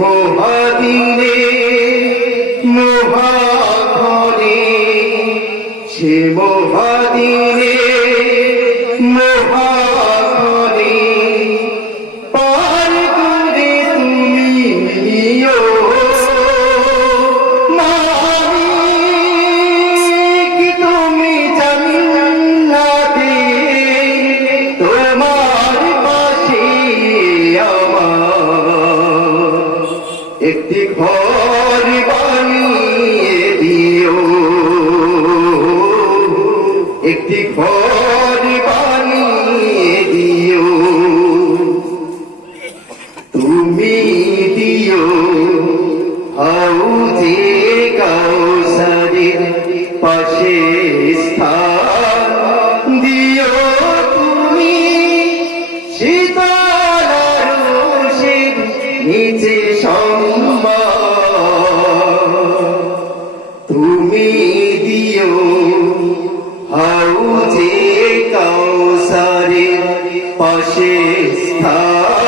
মহাদিনে মহাক্ষণে সে মহাদিনে একটি ঘর বানিয়ে দিও। একটি ঘর বানিয়ে দিও। তুমি দিও হাউজে কাউসারের পাশে স্থান। সম্মান তুমি দিও হাউজে কাউসারের পাশে স্থান।